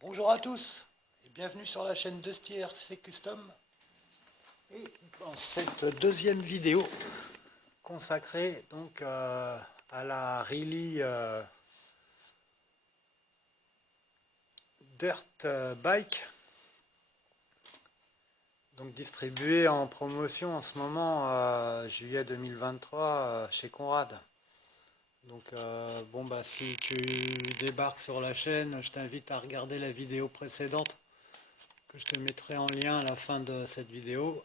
Bonjour à tous et bienvenue sur la chaîne de Stier C Custom. Et dans cette deuxième vidéo consacrée donc à la Really Dirt Bike, donc distribuée en promotion en ce moment juillet 2023 chez Conrad. Donc si tu débarques sur la chaîne, je t'invite à regarder la vidéo précédente que je te mettrai en lien à la fin de cette vidéo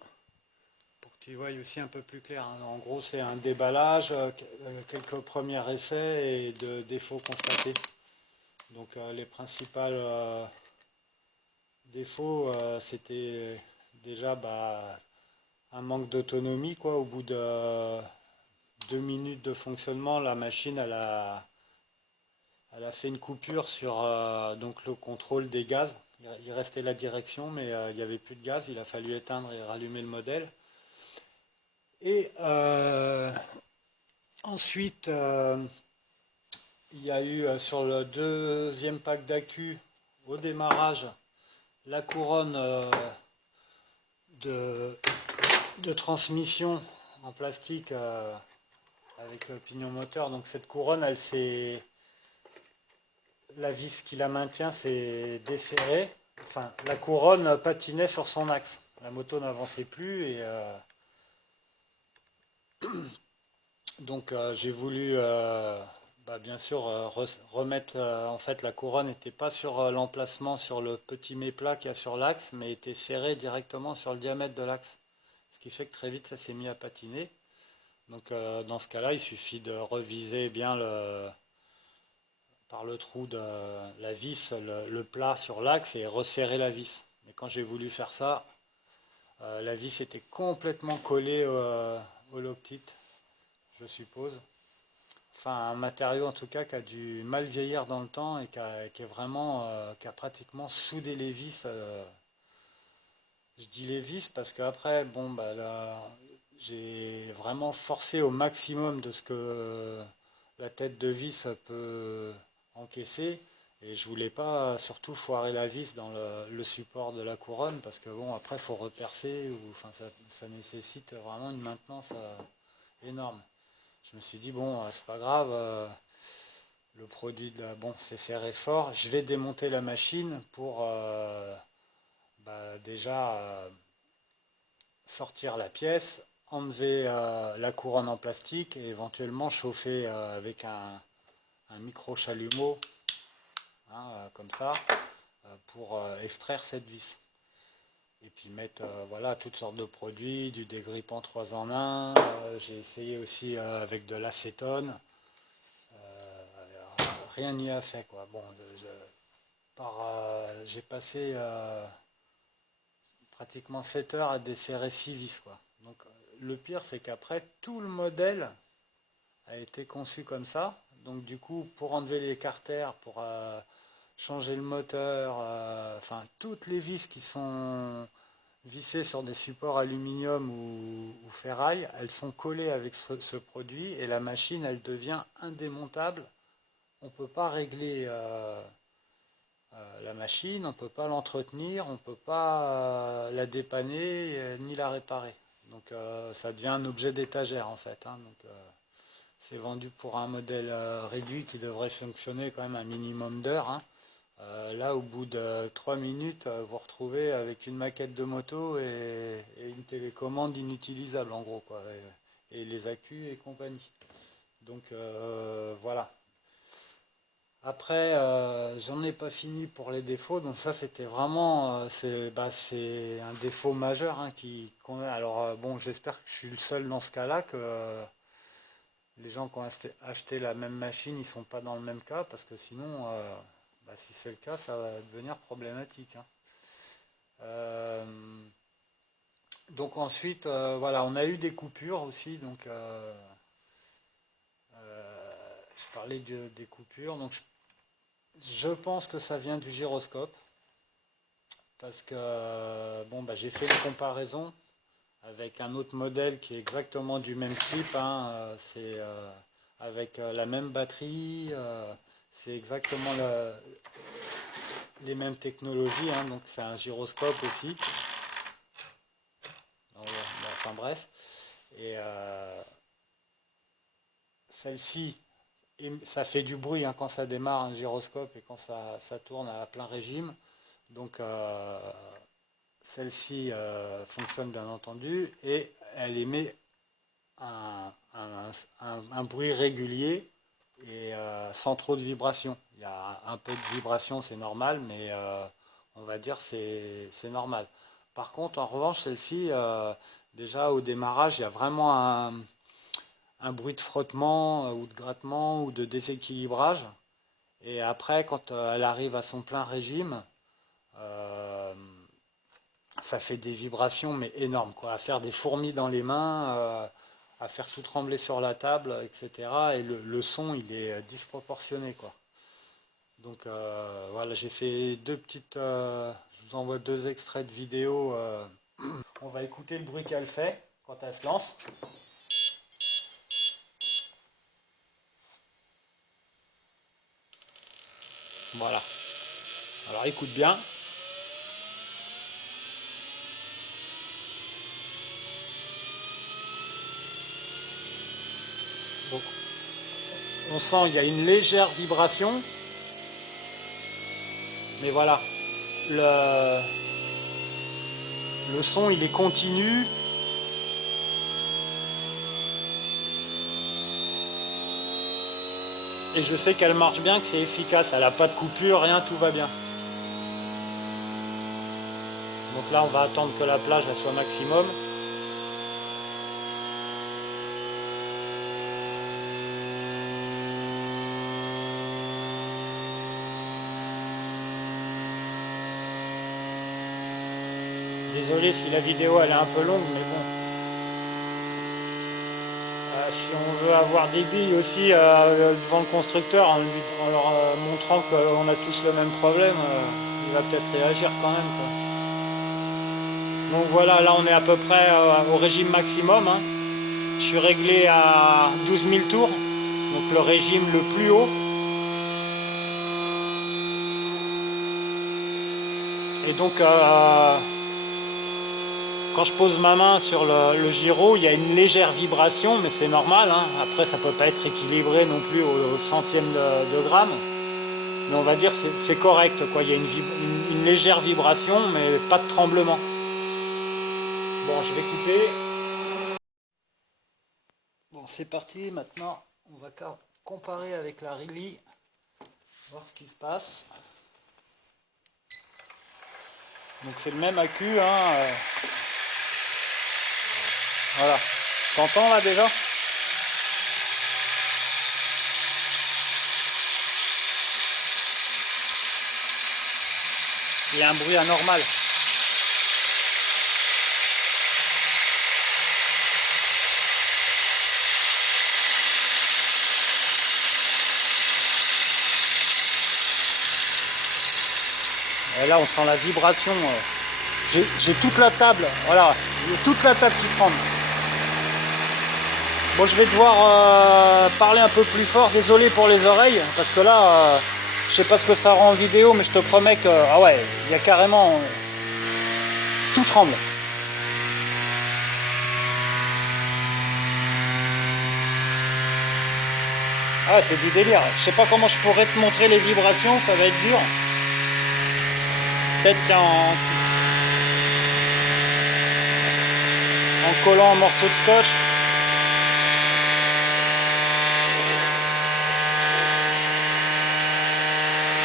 pour que tu voyes aussi un peu plus clair. En gros, c'est un déballage, quelques premiers essais et de défauts constatés. Donc les principaux défauts, c'était déjà un manque d'autonomie, quoi. Au bout de 2 minutes de fonctionnement, la machine elle a fait une coupure sur donc le contrôle des gaz. Il restait la direction, mais il n'y avait plus de gaz. Il a fallu éteindre et rallumer le modèle. Et ensuite, il y a eu sur le deuxième pack d'accu, au démarrage, la couronne de transmission en plastique avec le pignon moteur. Donc cette couronne, la vis qui la maintient s'est desserrée. Enfin, la couronne patinait sur son axe. La moto n'avançait plus et donc j'ai voulu bien sûr remettre. En fait, la couronne n'était pas sur l'emplacement sur le petit méplat qu'il y a sur l'axe, mais était serrée directement sur le diamètre de l'axe. Ce qui fait que très vite ça s'est mis à patiner. Donc dans ce cas-là, il suffit de reviser bien par le trou de la vis le plat sur l'axe et resserrer la vis. Mais quand j'ai voulu faire ça, la vis était complètement collée au loctite, je suppose. Enfin, un matériau en tout cas qui a dû mal vieillir dans le temps et qui a pratiquement soudé les vis. Je dis les vis parce qu'après, là, j'ai vraiment forcé au maximum de ce que la tête de vis peut encaisser. Et je voulais pas surtout foirer la vis dans le support de la couronne parce que après il faut repercer ou enfin ça nécessite vraiment une maintenance énorme. Je me suis dit c'est pas grave, le produit c'est serré fort, je vais démonter la machine pour déjà sortir la pièce, enlever la couronne en plastique et éventuellement chauffer avec un micro chalumeau, comme ça, pour extraire cette vis. Et puis mettre toutes sortes de produits, du dégrippant 3 en 1, j'ai essayé aussi avec de l'acétone, rien n'y a fait quoi. J'ai passé pratiquement 7 heures à desserrer 6 vis quoi. Donc le pire c'est qu'après tout le modèle a été conçu comme ça. Donc du coup pour enlever les carters, pour changer le moteur, enfin toutes les vis qui sont vissées sur des supports aluminium ou ferraille, elles sont collées avec ce produit et la machine elle devient indémontable. On ne peut pas régler la machine, on ne peut pas l'entretenir, on ne peut pas la dépanner ni la réparer. Donc ça devient un objet d'étagère en fait. Donc c'est vendu pour un modèle réduit qui devrait fonctionner quand même un minimum d'heures. Là, au bout de 3 minutes, vous vous retrouvez avec une maquette de moto et une télécommande inutilisable en gros, quoi, et les accus et compagnie. Donc voilà. Après, j'en ai pas fini pour les défauts, donc ça c'était vraiment c'est un défaut majeur qu'on a. Alors j'espère que je suis le seul dans ce cas-là, que les gens qui ont acheté la même machine, ils sont pas dans le même cas, parce que sinon, si c'est le cas, ça va devenir problématique. Euh, donc ensuite, on a eu des coupures aussi, donc je parlais des coupures, donc je pense que ça vient du gyroscope, parce que j'ai fait une comparaison avec un autre modèle qui est exactement du même type, c'est avec la même batterie, C'est exactement les mêmes technologies, hein, donc c'est un gyroscope aussi. Enfin bref. Et celle-ci, ça fait du bruit hein, quand ça démarre un gyroscope et quand ça tourne à plein régime. Donc celle-ci fonctionne bien entendu et elle émet un bruit régulier et sans trop de vibrations. Il y a un peu de vibration, c'est normal, mais on va dire c'est normal. Par contre, en revanche, celle-ci, déjà au démarrage, il y a vraiment un bruit de frottement ou de grattement ou de déséquilibrage. Et après, quand elle arrive à son plein régime, euh, ça fait des vibrations mais énormes, quoi, à faire des fourmis dans les mains, à faire tout trembler sur la table, etc. Et le son, il est disproportionné, quoi. Donc voilà, j'ai fait je vous envoie deux extraits de vidéo. On va écouter le bruit qu'elle fait quand elle se lance. Voilà. Alors écoute bien. Donc, on sent il y a une légère vibration, mais voilà, le, le son il est continu. Et je sais qu'elle marche bien, que c'est efficace, elle n'a pas de coupure, rien, tout va bien. Donc là on va attendre que la plage elle soit maximum. Désolé si la vidéo elle est un peu longue, mais bon. Si on veut avoir des billes aussi devant le constructeur en leur montrant qu'on a tous le même problème, il va peut-être réagir quand même, quoi. Donc voilà, là on est à peu près au régime maximum, hein. Je suis réglé à 12 000 tours, donc le régime le plus haut. Et donc quand je pose ma main sur le gyro, il y a une légère vibration, mais c'est normal, hein. Après ça ne peut pas être équilibré non plus au centième de gramme. Mais on va dire c'est correct, quoi. Il y a une légère vibration, mais pas de tremblement. Bon, je vais couper. Bon, c'est parti. Maintenant, on va comparer avec la Riley, voir ce qui se passe. Donc c'est le même accu, hein. Voilà. T'entends là déjà? Il y a un bruit anormal. Et là, on sent la vibration. J'ai toute la table, voilà, toute la table qui tremble. Bon, je vais devoir parler un peu plus fort. Désolé pour les oreilles, parce que là, je sais pas ce que ça rend en vidéo, mais je te promets que, ah ouais, il y a carrément tout tremble. Ah, c'est du délire. Je sais pas comment je pourrais te montrer les vibrations, ça va être dur. Peut-être qu'en collant un morceau de scotch.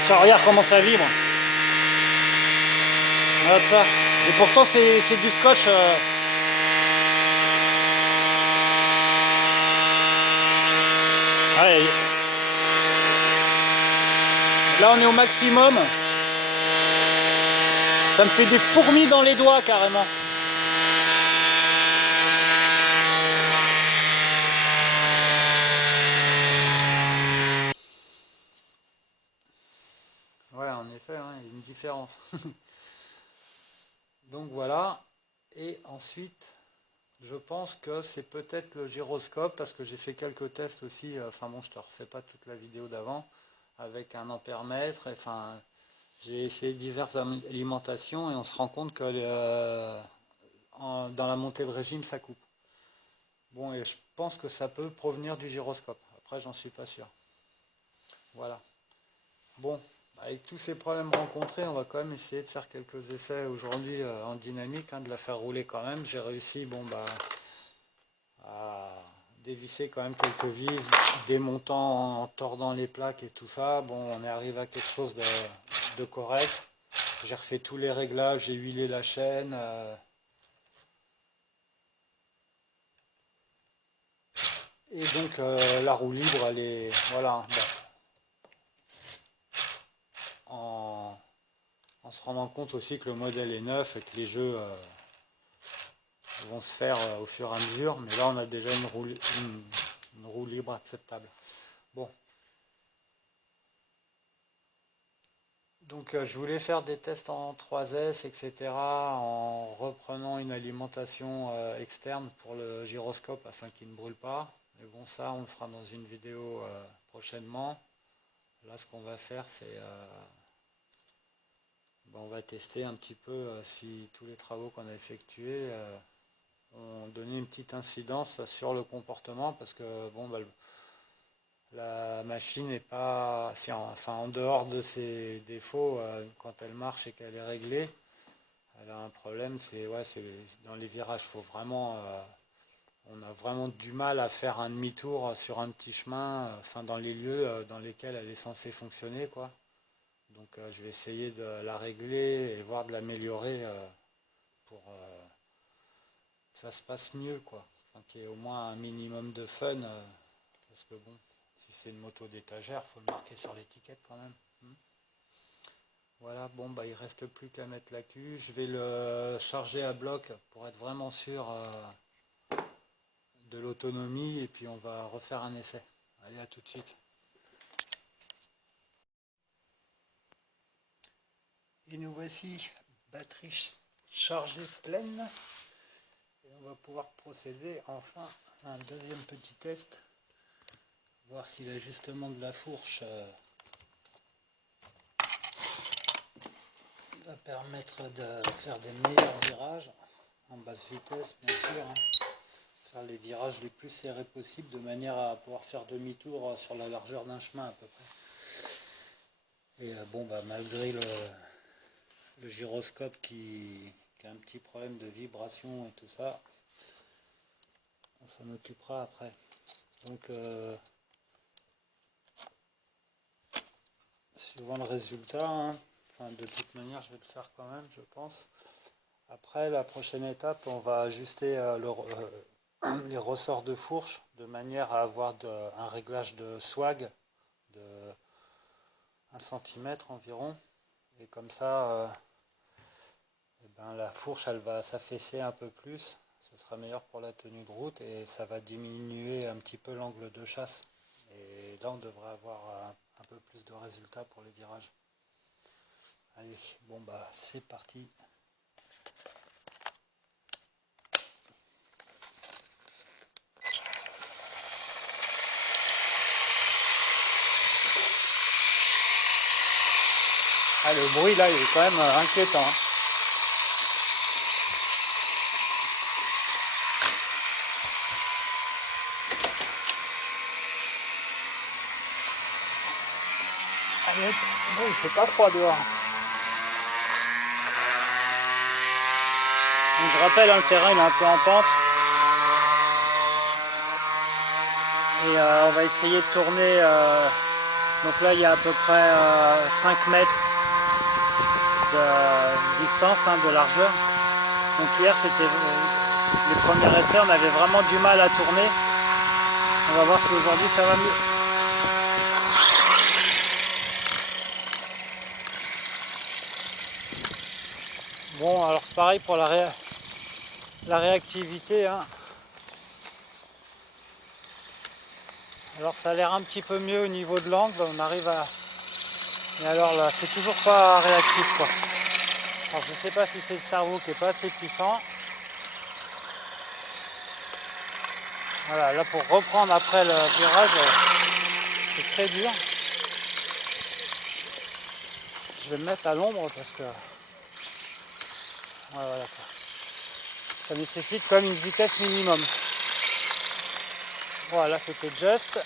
Tiens, regarde comment ça vibre. Regarde ça. Et pourtant c'est du scotch. Ouais. Là on est au maximum. Ça me fait des fourmis dans les doigts carrément. Ouais, en effet, hein, il y a une différence. Donc voilà. Et ensuite, je pense que c'est peut-être le gyroscope parce que j'ai fait quelques tests aussi. Enfin bon, je te refais pas toute la vidéo d'avant. avec un ampèremètre. Enfin, j'ai essayé diverses alimentations et on se rend compte que dans la montée de régime, ça coupe. Bon, et je pense que ça peut provenir du gyroscope. Après, j'en suis pas sûr. Voilà. Bon, avec tous ces problèmes rencontrés, on va quand même essayer de faire quelques essais aujourd'hui en dynamique, de la faire rouler quand même. J'ai réussi, bon, bah, à dévisser quand même quelques vis, démontant, en tordant les plaques et tout ça. Bon, on est arrivé à quelque chose de correct. J'ai refait tous les réglages, j'ai huilé la chaîne. Et donc la roue libre, elle est, voilà, bon, en se rendant compte aussi que le modèle est neuf et que les jeux vont se faire au fur et à mesure. Mais là, on a déjà une roue libre acceptable. Bon. Donc je voulais faire des tests en 3S, etc. en reprenant une alimentation externe pour le gyroscope afin qu'il ne brûle pas. Mais bon, ça, on le fera dans une vidéo prochainement. Là, ce qu'on va faire, c'est on va tester un petit peu si tous les travaux qu'on a effectués ont donné une petite incidence sur le comportement, parce que bon, bah, la machine n'est pas, en dehors de ses défauts, quand elle marche et qu'elle est réglée, elle a un problème, c'est dans les virages, faut vraiment, on a vraiment du mal à faire un demi-tour sur un petit chemin, dans les lieux dans lesquels elle est censée fonctionner, quoi. Donc je vais essayer de la régler et voir de l'améliorer pour que ça se passe mieux, quoi. Qu'il y ait au moins un minimum de fun, parce que bon, si c'est une moto d'étagère, il faut le marquer sur l'étiquette quand même. Voilà, bon, bah il reste plus qu'à mettre la cuve. Je vais le charger à bloc pour être vraiment sûr de l'autonomie, et puis on va refaire un essai. Allez, à tout de suite. Et nous voici, batterie chargée pleine. Et on va pouvoir procéder enfin à un deuxième petit test. Voir si l'ajustement de la fourche va permettre de faire des meilleurs virages en basse vitesse, bien sûr. Faire les virages les plus serrés possibles de manière à pouvoir faire demi-tour sur la largeur d'un chemin à peu près. Et bon, bah, malgré le gyroscope qui a un petit problème de vibration et tout ça, on s'en occupera après. Donc suivant le résultat, de toute manière je vais le faire quand même, je pense. Après, la prochaine étape, on va ajuster les ressorts de fourche de manière à avoir un réglage de swag de 1 cm environ. Et comme ça, la fourche elle va s'affaisser un peu plus. Ce sera meilleur pour la tenue de route et ça va diminuer un petit peu l'angle de chasse. Et là, on devrait avoir un peu plus de résultats pour les virages. Allez, bon bah c'est parti. Ah, le bruit là il est quand même inquiétant. Allez, bon, il fait pas froid dehors. Donc, je rappelle, le terrain il est un peu en pente. Et on va essayer de tourner. Donc là il y a à peu près 5 mètres de distance, de largeur. Donc hier c'était les premiers essais, on avait vraiment du mal à tourner. On va voir si aujourd'hui ça va mieux. Bon, alors c'est pareil pour la réactivité. Alors ça a l'air un petit peu mieux au niveau de l'angle, on arrive à... Mais alors là, c'est toujours pas réactif, quoi. Alors je sais pas si c'est le cerveau qui est pas assez puissant. Voilà, là pour reprendre après le virage, c'est très dur. je vais me mettre à l'ombre parce que voilà, ça nécessite quand même une vitesse minimum. Voilà, c'était juste.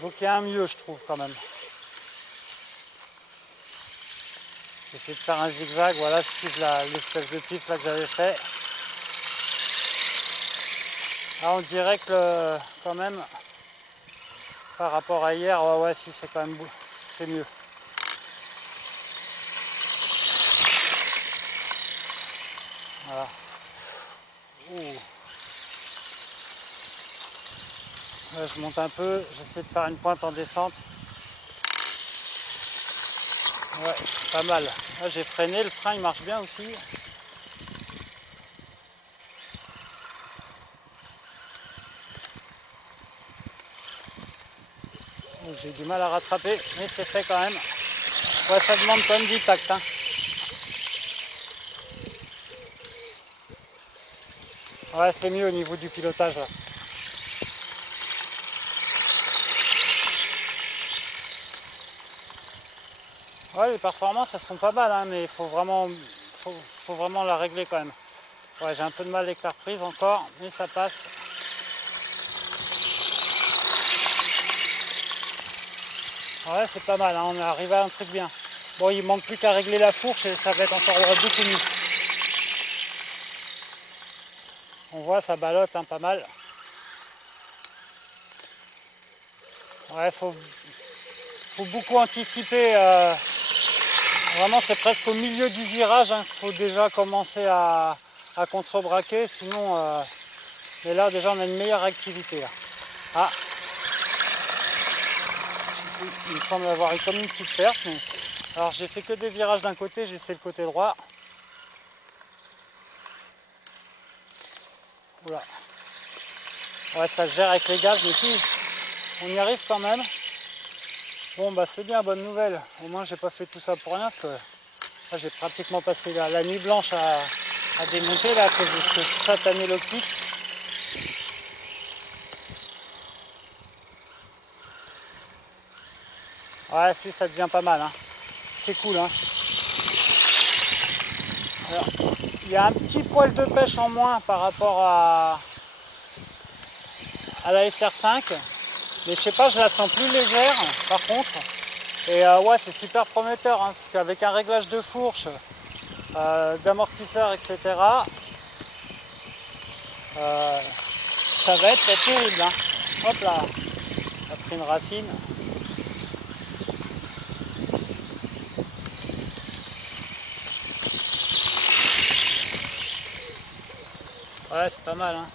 Donc il y a un mieux, je trouve, quand même. J'essaie de faire un zigzag, voilà, suivre l'espèce de piste là que j'avais fait. Là, on dirait que quand même, par rapport à hier, ouais, si, c'est quand même c'est mieux. Voilà. Ouh. Là, je monte un peu, j'essaie de faire une pointe en descente. Ouais, pas mal. Là, j'ai freiné, le frein il marche bien aussi. J'ai du mal à rattraper, mais c'est fait quand même. Ouais, ça demande quand même du tact. Hein. Ouais, c'est mieux au niveau du pilotage là. Ouais, les performances elles sont pas mal, hein, mais il faut vraiment la régler quand même. Ouais, j'ai un peu de mal avec la reprise encore, mais ça passe. Ouais, c'est pas mal, hein, on est arrivé à un truc bien. Bon, il manque plus qu'à régler la fourche et ça va être encore beaucoup mieux. On voit, ça ballotte hein, pas mal. Ouais, faut beaucoup anticiper. Vraiment, c'est presque au milieu du virage hein, qu'il faut déjà commencer à contrebraquer. Sinon, mais là, déjà, on a une meilleure activité. Là. Ah, il me semble avoir eu comme une petite perte. Mais... Alors, j'ai fait que des virages d'un côté, j'ai essayé le côté droit. Oula. Ouais, ça se gère avec les gaz, mais si, on y arrive quand même. Bon, bah c'est bien, bonne nouvelle. Au moins, j'ai pas fait tout ça pour rien, parce que là, j'ai pratiquement passé la nuit blanche à démonter, là, à cause de ce satané lockpick. Ouais, si, ça devient pas mal, hein. C'est cool, hein. Alors, il y a un petit poil de pêche en moins par rapport à la SR5. Mais je sais pas, je la sens plus légère, par contre. Et ouais, c'est super prometteur, hein, parce qu'avec un réglage de fourche, d'amortisseur, etc., ça va être terrible. Hein. Hop là, on a pris une racine. Ouais, c'est pas mal. Hein.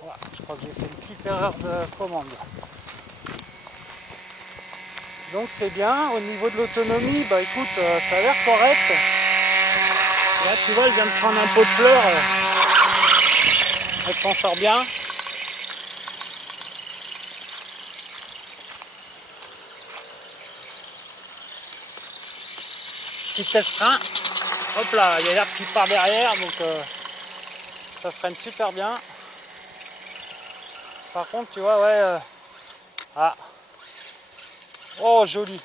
Voilà, je crois que j'ai fait une petite erreur de commande. Donc c'est bien. Au niveau de l'autonomie, bah écoute, ça a l'air correct. Là, tu vois, elle vient de prendre un pot de fleurs. Elle s'en sort bien. Petit test frein. Hop là, il y a l'air qui part derrière, donc ça freine super bien. Par contre, tu vois, ouais. Ah. Oh, joli.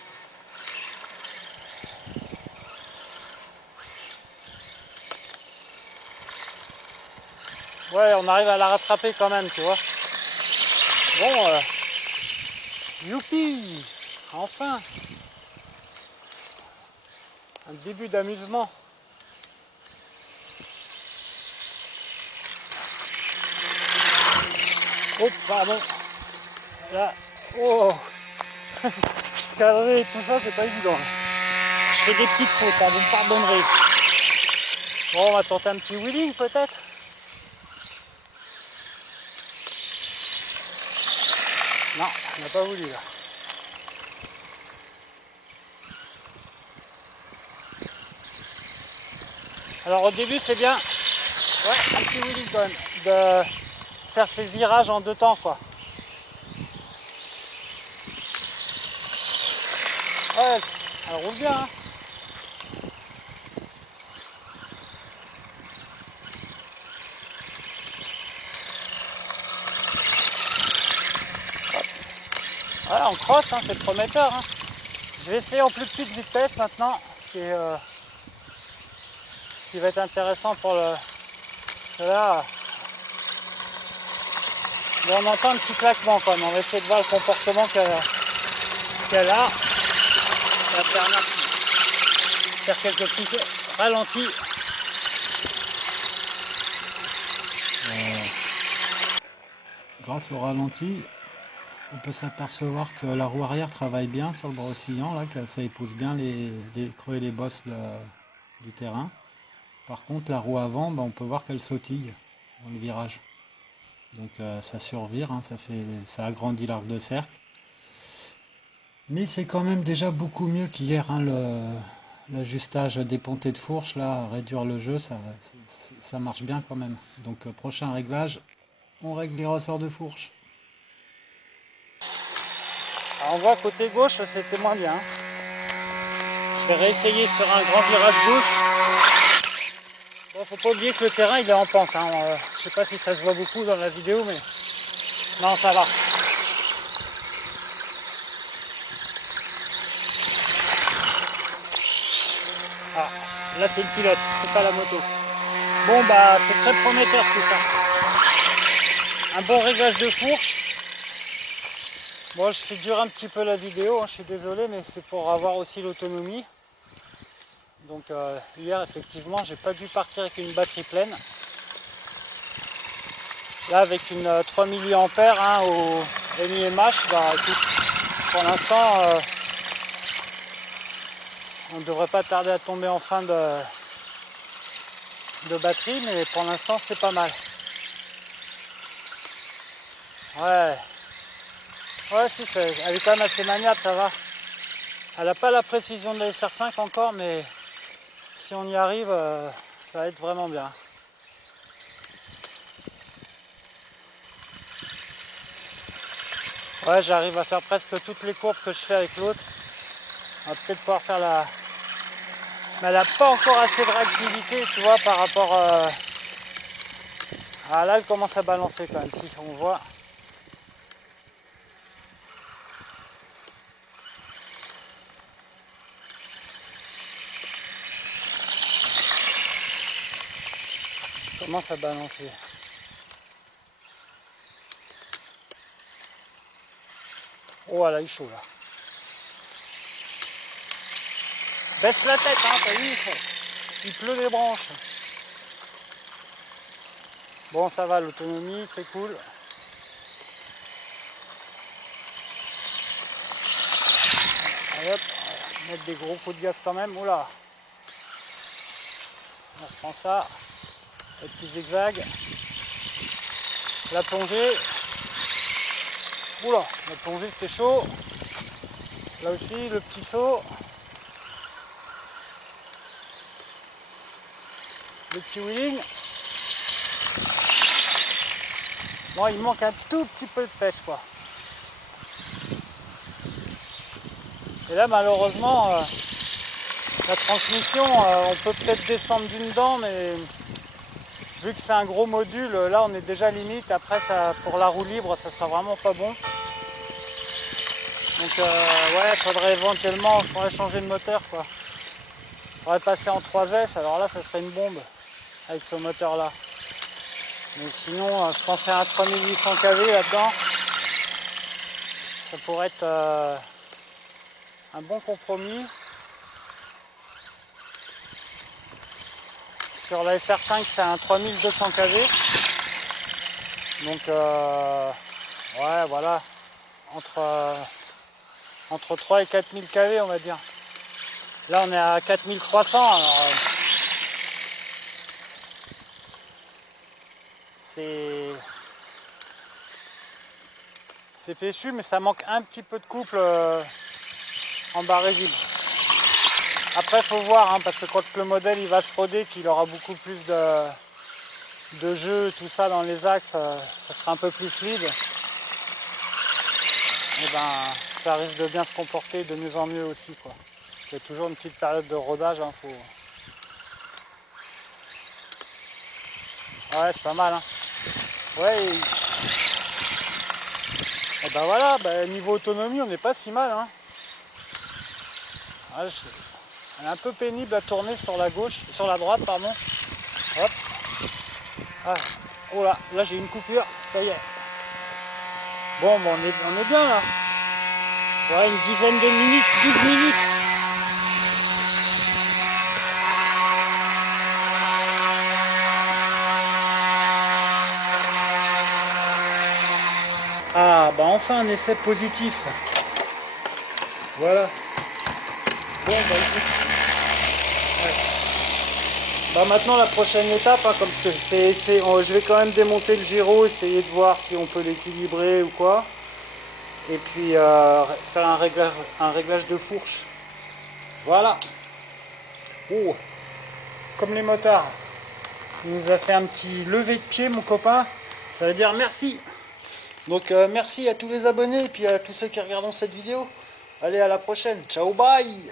Ouais, on arrive à la rattraper quand même, tu vois. Bon, youpi, enfin. Un début d'amusement. Oh, pardon. Là, oh. Cadrer et tout ça, c'est pas évident. Je fais des petites fautes, hein, vous me pardonnerez. Bon, on va tenter un petit wheeling peut-être. Non, on n'a pas voulu là. Alors au début c'est bien, ouais, un petit wheeling quand même, de faire ces virages en deux temps quoi. Ouais, elle roule bien. Hein. Voilà, on crosse, hein, c'est prometteur. Hein. Je vais essayer en plus petite vitesse maintenant, ce qui va être intéressant pour le... Là, bon, on entend un petit claquement quand même, on va essayer de voir le comportement qu'elle a. La Bernard faire quelques petits ralentis. Grâce au ralenti, on peut s'apercevoir que la roue arrière travaille bien sur le brossillon, là, que ça épouse bien les creux et les bosses du terrain. Par contre, la roue avant, on peut voir qu'elle sautille dans le virage. Donc ça survire, hein, ça agrandit l'arc de cercle. Mais c'est quand même déjà beaucoup mieux qu'hier, hein, l'ajustage des pontées de fourche, là, réduire le jeu, ça marche bien quand même. Donc prochain réglage, on règle les ressorts de fourche. Alors, on voit côté gauche, c'était moins bien. Je vais réessayer sur un grand virage gauche. Bon, faut pas oublier que le terrain il est en pente. Hein. Je sais pas si ça se voit beaucoup dans la vidéo, mais non, ça va. Ah, là c'est le pilote, c'est pas la moto. Bon bah c'est très prometteur tout ça. Un bon réglage de fourche. Bon, je fais durer un petit peu la vidéo, hein, je suis désolé, mais c'est pour avoir aussi l'autonomie. Donc hier effectivement j'ai pas dû partir avec une batterie pleine. Là avec une 3 mAh hein, au NIMH, bah écoute, pour l'instant on ne devrait pas tarder à tomber en fin de batterie, mais pour l'instant c'est pas mal. Ouais, si, elle est quand même assez maniable, ça va. Elle n'a pas la précision de la SR5 encore, mais si on y arrive, ça va être vraiment bien. Ouais, j'arrive à faire presque toutes les courbes que je fais avec l'autre. On va peut-être pouvoir faire la... Mais elle n'a pas encore assez de réactivité, tu vois, par rapport... Ah là, elle commence à balancer quand même, si on voit. Elle commence à balancer. Oh, elle a eu chaud là. Baisse la tête, hein, t'as vu, il pleut des branches. Bon, ça va, l'autonomie, c'est cool. Allez hop, on va mettre des gros coups de gaz quand même. Oula. On reprend ça. Le petit zigzag. La plongée. Oula, la plongée c'était chaud. Là aussi, le petit saut. Le petit wheeling. Bon, il manque un tout petit peu de pêche, quoi. Et là, malheureusement, la transmission, on peut peut-être descendre d'une dent, mais vu que c'est un gros module, là, on est déjà limite. Après, ça, pour la roue libre, ça sera vraiment pas bon. Donc, ouais, faudrait éventuellement changer de moteur, quoi. Faudrait passer en 3S, alors là, ça serait une bombe avec ce moteur-là. Mais sinon, je pensais à un 3800 kV là-dedans. Ça pourrait être un bon compromis. Sur la SR5, c'est un 3200 kV. Donc, ouais, voilà. Entre 3 et 4000 kV, on va dire. Là, on est à 4300. Alors, c'est péchu, mais ça manque un petit peu de couple en bas régime. Après, il faut voir, hein, parce que quand le modèle il va se roder, qu'il aura beaucoup plus de jeu, tout ça dans les axes, ça sera un peu plus fluide. Et ben, ça risque de bien se comporter de mieux en mieux aussi, quoi. C'est toujours une petite période de rodage, hein, faut... Ouais, c'est pas mal, hein. Ouais. Et Bah voilà, bah, niveau autonomie, on n'est pas si mal. Hein. Ah, elle est un peu pénible à tourner sur la gauche, sur la droite, pardon. Hop. Ah. Oh là j'ai une coupure, ça y est. Bon, bah, on est bien là. Ouais, une dizaine de minutes, 12 minutes. Ah, bah enfin un essai positif. Voilà. Bon, bah écoute. Ouais. Bah maintenant la prochaine étape, hein, comme je te fais essayer, je vais quand même démonter le gyro, essayer de voir si on peut l'équilibrer ou quoi. Et puis faire un réglage de fourche. Voilà. Oh, comme les motards. Il nous a fait un petit lever de pied, mon copain. Ça veut dire merci. Donc merci à tous les abonnés et puis à tous ceux qui regardent cette vidéo. Allez, à la prochaine. Ciao, bye.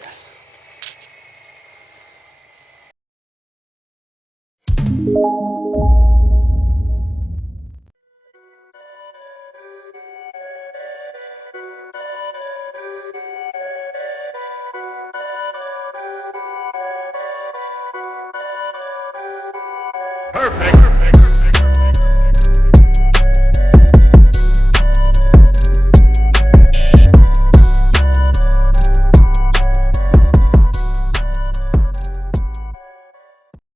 Perfect.